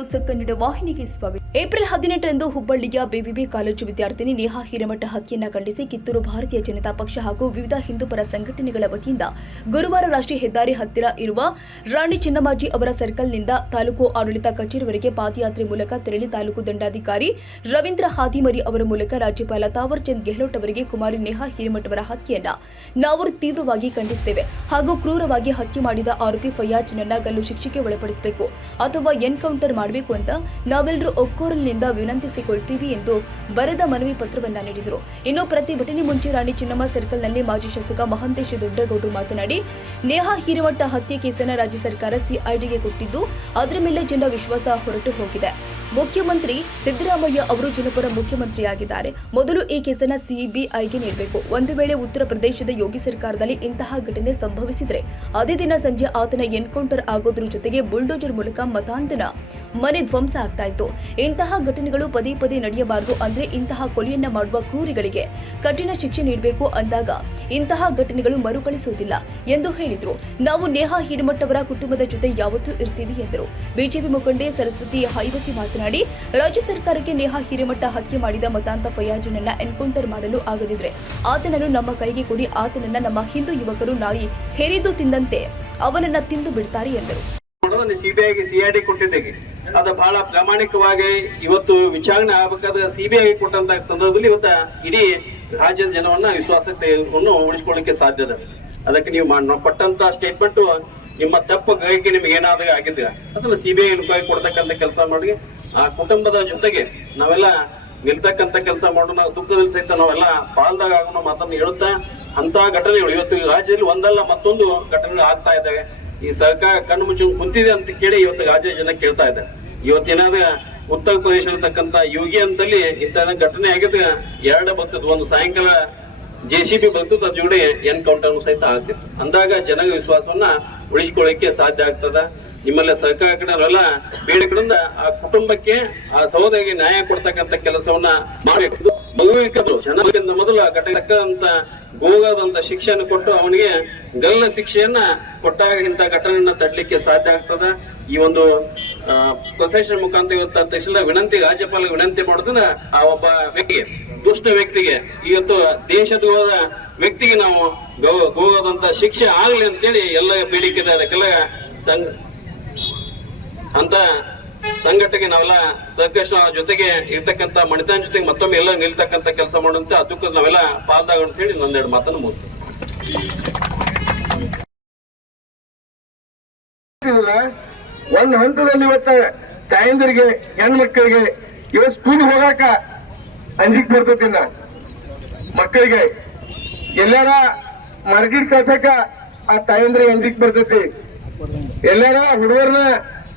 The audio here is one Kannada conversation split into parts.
ನ್ಯೂಸ್ ಕನ್ನಡ ವಾಹಿನಿಗೆ ಸ್ವಾಗತ. ಏಪ್ರಿಲ್ 18ರಂದು ಹುಬ್ಬಳ್ಳಿಯ ಬಿವಿಬಿ ಕಾಲೇಜು ವಿದ್ಯಾರ್ಥಿನಿ ನೇಹಾ ಹಿರೇಮಠ ಹತ್ಯೆಯನ್ನು ಖಂಡಿಸಿ ಕಿತ್ತೂರು ಭಾರತೀಯ ಜನತಾ ಪಕ್ಷ ಹಾಗೂ ವಿವಿಧ ಹಿಂದೂಪರ ಸಂಘಟನೆಗಳ ವತಿಯಿಂದ ಗುರುವಾರ ರಾಷ್ಟ್ರೀಯ ಹೆದ್ದಾರಿ ಹತ್ತಿರ ಇರುವ ರಾಣಿ ಚೆನ್ನಮ್ಮಾಜಿ ಅವರ ಸರ್ಕಲ್ನಿಂದ ತಾಲೂಕು ಆಡಳಿತ ಕಚೇರಿವರೆಗೆ ಪಾದಯಾತ್ರೆ ಮೂಲಕ ತೆರಳಿ ತಾಲೂಕು ದಂಡಾಧಿಕಾರಿ ರವೀಂದ್ರ ಹಾದಿಮರಿ ಅವರ ಮೂಲಕ ರಾಜ್ಯಪಾಲ ತಾವರ್ ಚಂದ್ ಗೆಹ್ಲೋಟ್ ಅವರಿಗೆ ಕುಮಾರಿ ನೇಹಾ ಹಿರೇಮಠ ಅವರ ಹತ್ಯೆಯನ್ನು ನಾವು ತೀವ್ರವಾಗಿ ಖಂಡಿಸುತ್ತೇವೆ ಹಾಗೂ ಕ್ರೂರವಾಗಿ ಹತ್ಯೆ ಮಾಡಿದ ಆರೋಪಿ ಫಯ್ಯಾಜ್ನನ್ನ ಗಲ್ಲು ಶಿಕ್ಷೆಗೆ ಒಳಪಡಿಸಬೇಕು ಅಥವಾ ಎನ್ಕೌಂಟರ್ ಮಾಡಬೇಕು ಅಂತ ನಾವೆಲ್ಲರೂ ಒಕ್ಕೊರಲಿನಿಂದ ವಿನಂತಿಸಿಕೊಳ್ತೀವಿ ಎಂದು ಬರೆದ ಮನವಿ ಪತ್ರವನ್ನ ನೀಡಿದರು. ಇನ್ನು ಪ್ರತಿಭಟನೆ ಮುಂಚೆ ರಾಣಿ ಚೆನ್ನಮ್ಮ ಸರ್ಕಲ್ನಲ್ಲಿ ಮಾಜಿ ಶಾಸಕ ಮಹಂತೇಶ ದೊಡ್ಡಗೌಡರು ಮಾತನಾಡಿ, ನೇಹಾ ಹಿರೇಮಠ ಹತ್ಯೆ ಕೇಸನ್ನು ರಾಜ್ಯ ಸರ್ಕಾರ ಸಿಐಡಿಗೆ ಕೊಟ್ಟಿದ್ದು ಅದರ ಮೇಲೆ ಜನರ ವಿಶ್ವಾಸ ಹೊರಟು ಹೋಗಿದೆ. ಮುಖ್ಯಮಂತ್ರಿ ಸಿದ್ದರಾಮಯ್ಯ ಅವರು ಜನಪರ ಮುಖ್ಯಮಂತ್ರಿಯಾಗಿದ್ದಾರೆ. ಮೊದಲು ಈ ಕೇಸನ್ನು ಸಿಬಿಐಗೆ ನೀಡಬೇಕು. ಒಂದು ವೇಳೆ ಉತ್ತರ ಪ್ರದೇಶದ ಯೋಗಿ ಸರ್ಕಾರದಲ್ಲಿ ಇಂತಹ ಘಟನೆ ಸಂಭವಿಸಿದರೆ ಅದೇ ದಿನ ಸಂಜೆ ಆತನ ಎನ್ಕೌಂಟರ್ ಆಗೋದ್ರ ಜೊತೆಗೆ ಬುಲ್ಡೋಜರ್ ಮೂಲಕ ಮತಾಂತರ ಮನೆ ಧ್ವಂಸ ಆಗ್ತಾ ಇತ್ತು. ಇಂತಹ ಘಟನೆಗಳು ಪದೇ ಪದೇ ನಡೆಯಬಾರದು. ಅಂದ್ರೆ ಇಂತಹ ಕೊಲೆಯನ್ನ ಮಾಡುವ ಕ್ರೂರಿಗಳಿಗೆ ಕಠಿಣ ಶಿಕ್ಷೆ ನೀಡಬೇಕು ಅಂದಾಗ ಇಂತಹ ಘಟನೆಗಳು ಮರುಕಳಿಸುವುದಿಲ್ಲ ಎಂದು ಹೇಳಿದರು. ನಾವು ನೇಹಾ ಹಿರೇಮಠ ಅವರ ಕುಟುಂಬದ ಜೊತೆ ಯಾವತ್ತೂ ಇರ್ತೀವಿ ಎಂದರು. ಬಿಜೆಪಿ ಮುಖಂಡೆ ಸರಸ್ವತಿ ಹೈವತಿ ಮಾತನಾಡಿ, ರಾಜ್ಯ ಸರ್ಕಾರಕ್ಕೆ ನೇಹಾ ಹಿರೇಮಠ ಹತ್ಯೆ ಮಾಡಿದ ಮತಾಂತ ಫಯ್ಯಾಜ್ನನ್ನ ಎನ್ಕೌಂಟರ್ ಮಾಡಲು ಆಗದಿದ್ರೆ ಆತನನ್ನು ನಮ್ಮ ಕೈಗೆ ಕೊಡಿ. ಆತನನ್ನ ನಮ್ಮ ಹಿಂದೂ ಯುವಕರು ನಾಯಿ ಹೆರಿದು ತಿಂದಂತೆ ಅವನನ್ನ ತಿಂದು ಬಿಡ್ತಾರೆ ಎಂದರು. ಸಿಬಿಐಗೆ ಸಿಐಡಿ ಕೊಟ್ಟಿದ್ದೇವೆ. ಅದು ಬಹಳ ಪ್ರಾಮಾಣಿಕವಾಗಿ ಇವತ್ತು ವಿಚಾರಣೆ ಆಗಬೇಕಾದ್ರೆ ಸಿಬಿಐ ಕೊಟ್ಟಂತ ಸಂದರ್ಭದಲ್ಲಿ ಇವತ್ತು ಇಡೀ ರಾಜ್ಯದ ಜನವನ್ನ ವಿಶ್ವಾಸವನ್ನು ಉಳಿಸಿಕೊಳ್ಳಿಕ್ಕೆ ಸಾಧ್ಯ ಇದೆ. ಅದಕ್ಕೆ ನೀವು ಕೊಟ್ಟಂತ ಸ್ಟೇಟ್ಮೆಂಟ್ ನಿಮ್ಮ ತಪ್ಪು ಗ್ರಹಿಕೆ ನಿಮ್ಗೆ ಏನಾದರೂ ಆಗಿದ್ರೆ ಅದನ್ನ ಸಿಬಿಐ ಕೊಡ್ತಕ್ಕಂಥ ಕೆಲಸ ಮಾಡಿ ಆ ಕುಟುಂಬದ ಜೊತೆಗೆ ನಾವೆಲ್ಲ ನಿಲ್ತಕ್ಕಂಥ ಕೆಲಸ ಮಾಡೋಣ. ದುಃಖದಲ್ಲಿ ಸಹಿತ ನಾವೆಲ್ಲ ಪಾಲ್ದಾಗ ಆಗೋಣ ಮಾತನ್ನು ಹೇಳುತ್ತಾ ಅಂತ ಘಟನೆಗಳು ಇವತ್ತು ಈ ರಾಜ್ಯದಲ್ಲಿ ಒಂದಲ್ಲ ಮತ್ತೊಂದು ಘಟನೆಗಳು ಆಗ್ತಾ ಇದ್ದಾವೆ. ಈ ಸರ್ಕಾರ ಕಣ್ಣು ಮುಚ್ಚಿ ಕುಂತಿದೆ ಅಂತ ಕೇಳಿ ಇವತ್ತು ರಾಜ್ಯ ಜನ ಕೇಳ್ತಾ ಇದ್ದಾರೆ. ಇವತ್ತೇನಾದ್ರೆ ಉತ್ತರ ಪ್ರದೇಶ ಯೋಗಿ ಅಂತಲ್ಲಿ ಇಂಥ ಘಟನೆ ಆಗಿದ್ರೆ ಎರಡು ಬರ್ತದೆ. ಒಂದು ಸಾಯಂಕಾಲ JCB ಬರ್ತದೆ, ಅದ್ರ ಜೋಡಿ ಎನ್ಕೌಂಟರ್ ಸಹಿತ ಆಗ್ತಿತ್ತು. ಅಂದಾಗ ಜನರ ವಿಶ್ವಾಸವನ್ನ ಉಳಿಸ್ಕೊಳ್ಳಿಕ್ಕೆ ಸಾಧ್ಯ ಆಗ್ತದ. ನಿಮ್ಮಲ್ಲ ಸರ್ಕಾರ ಕಡೆ ನಾವೆಲ್ಲ ಬೇಡಿಕೆಯಿಂದ ಆ ಕುಟುಂಬಕ್ಕೆ ಆ ಸಹೋದರಿಗೆ ನ್ಯಾಯ ಕೊಡ್ತಕ್ಕಂಥ ಕೆಲಸವನ್ನ ಮಾಡಬೇಕು. ಮಗುವಿಗೆ ಜನರಿಂದ ಮೊದಲು ಘಟಕಂತ ಗೋಗಾದಂತ ಶಿಕ್ಷೆಯನ್ನು ಕೊಟ್ಟು ಅವನಿಗೆ ಗಲ್ಲ ಶಿಕ್ಷೆಯನ್ನ ಕೊಟ್ಟಾಗ ಇಂಥ ಘಟನೆಯನ್ನ ತಡ್ಲಿಕ್ಕೆ ಸಾಧ್ಯ ಆಗ್ತದ. ಈ ಒಂದು ಪ್ರೊಸೆಷನ್ ಮುಖಾಂತರ ಇವತ್ತು ತಹಶೀಲ್ದಾರ್ ವಿನಂತಿ, ರಾಜ್ಯಪಾಲ ವಿನಂತಿ ಮಾಡೋದನ್ನ ಆ ಒಬ್ಬ ವ್ಯಕ್ತಿಗೆ, ದುಷ್ಟ ವ್ಯಕ್ತಿಗೆ, ಇವತ್ತು ದೇಶದ್ರೋಹದ ವ್ಯಕ್ತಿಗೆ ನಾವು ಗೋಗಾದಂತ ಶಿಕ್ಷೆ ಆಗ್ಲಿ ಅಂತೇಳಿ ಎಲ್ಲ ಬೇಡಿಕೆ ಇದೆ. ಅದಕ್ಕೆಲ್ಲ ಅಂತ ಸಂಘಟನೆಗೆ ನಾವೆಲ್ಲ ಸಹಕರಿಸ ಜೊತೆಗೆ ಇರ್ತಕ್ಕಂಥ ಮಣಿತಾನ ಜೊತೆಗೆ ಮತ್ತೊಮ್ಮೆ ಎಲ್ಲ ನಿಲ್ತಕ್ಕಂಥ ಕೆಲಸ ಮಾಡುವಂತೆ ಅದಕ್ಕೆ ನಾವೆಲ್ಲ ಪಾಲ್ದಾಗ ಅಂತ ಹೇಳಿ ನಂದೆರಡು ಮಾತನ್ನು ಮುಗಿಸ್ತೀವಿ. ಒಂದು ಹಂತದಲ್ಲಿ ಇವತ್ತ ತಾಯಂದಿರಿಗೆ ಹೆಣ್ಮಕ್ಕಳಿಗೆ ಇವತ್ತು ಸ್ಕೂಲ್ ಹೋಗಾಕ ಅಂಜಿಕ್ ಬರ್ತೈತಿನ ಮಕ್ಕಳಿಗೆ ಎಲ್ಲಾರ ಮಾರ್ಕೆಟ್ ಕಳ್ಸಕ ಆ ತಾಯಂದ್ರಿಗೆ ಅಂಜಿಕ್ ಬರ್ತೈತಿ. ಎಲ್ಲಾರ ಹುಡುಗರನ್ನ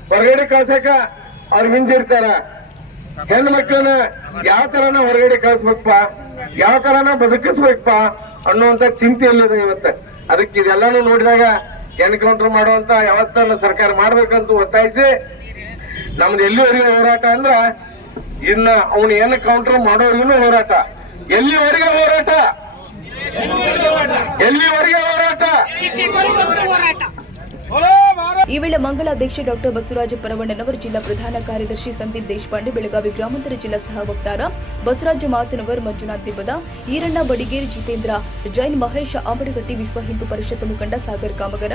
ಹೊರಗಡೆ ಕಳ್ಸಕ ಅವ್ರ ಹಿಂಜಿರ್ತಾರ. ಹೆಣ್ಣು ಮಕ್ಕಳನ್ನ ಯಾವ ತರನ ಹೊರಗಡೆ ಕಳ್ಸ್ಬೇಕಪ್ಪ, ಯಾವ ತರನ ಬದುಕಿಸ್ಬೇಕಪ್ಪ ಅನ್ನುವಂತ ಚಿಂತೆಯಲ್ಲಿದೆ ಇವತ್ತ. ಅದಕ್ಕೆ ಇದೆಲ್ಲಾನು ನೋಡಿದಾಗ ಎನ್ಕೌಂಟರ್ ಮಾಡುವಂತ ವ್ಯವಸ್ಥೆಯನ್ನ ಸರ್ಕಾರ ಮಾಡ್ಬೇಕಂತ ಒತ್ತಾಯಿಸಿ ನಮ್ದು ಎಲ್ಲಿವರೆಗೂ ಹೋರಾಟ ಅಂದ್ರ ಇನ್ನ ಅವನು ಏನ ಕೌಂಟರ್ ಮಾಡೋರಿಗೂ ಹೋರಾಟ. ಎಲ್ಲಿವರೆಗೆ ಹೋರಾಟ, ಎಲ್ಲಿವರೆಗೆ ಹೋರಾಟ. ಈ ವೇಳೆ ಮಂಗಳ ಅಧ್ಯಕ್ಷ ಡಾಕ್ಟರ್ ಬಸವರಾಜ ಪರವಣ್ಣನವರ್, ಜಿಲ್ಲಾ ಪ್ರಧಾನ ಕಾರ್ಯದರ್ಶಿ ಸಂದೀಪ್ ದೇಶಪಾಂಡೆ, ಬೆಳಗಾವಿ ಗ್ರಾಮಾಂತರ ಜಿಲ್ಲಾ ಸಹ ವಕ್ತಾರ ಬಸವರಾಜ ಮಾತನವರ್, ಮಂಜುನಾಥ್ ದಿಬ್ಬದ, ಈರಣ್ಣ ಬಡಿಗೇರ್, ಜಿತೇಂದ್ರ ಜೈನ್, ಮಹೇಶ್ ಆಂಬಡಗಟ್ಟಿ, ವಿಶ್ವ ಹಿಂದೂ ಪರಿಷತ್ ಮುಖಂಡ ಸಾಗರ್ ಕಾಮಗರ,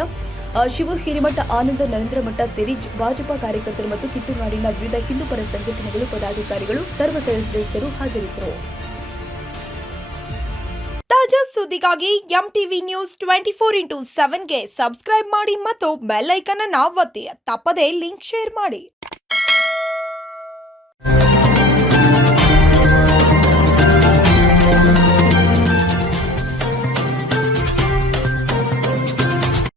ಶಿವು ಹಿರೇಮಠ, ಆನಂದ ನರೇಂದ್ರ ಮಠ ಸೇರಿ ಭಾಜಪಾ ಕಾರ್ಯಕರ್ತರು ಮತ್ತು ಕಿತ್ತೂರು ನಾಡಿನ ವಿವಿಧ ಹಿಂದೂಪರ ಸಂಘಟನೆಗಳು, ಪದಾಧಿಕಾರಿಗಳು, ಸರ್ವ ಸದಸ್ಯರು ಹಾಜರಿದ್ದರು. ತಾಜಾ ಸುದ್ದಿಗಾಗಿ MTV ನ್ಯೂಸ್ 24x7ಗೆ ಸಬ್ಸ್ಕ್ರೈಬ್ ಮಾಡಿ ಮತ್ತು ಬೆಲ್ ಐಕಾನ್ ಅನ್ನು ಒತ್ತಿ. ತಪ್ಪದೇ ಲಿಂಕ್ ಶೇರ್ ಮಾಡಿ.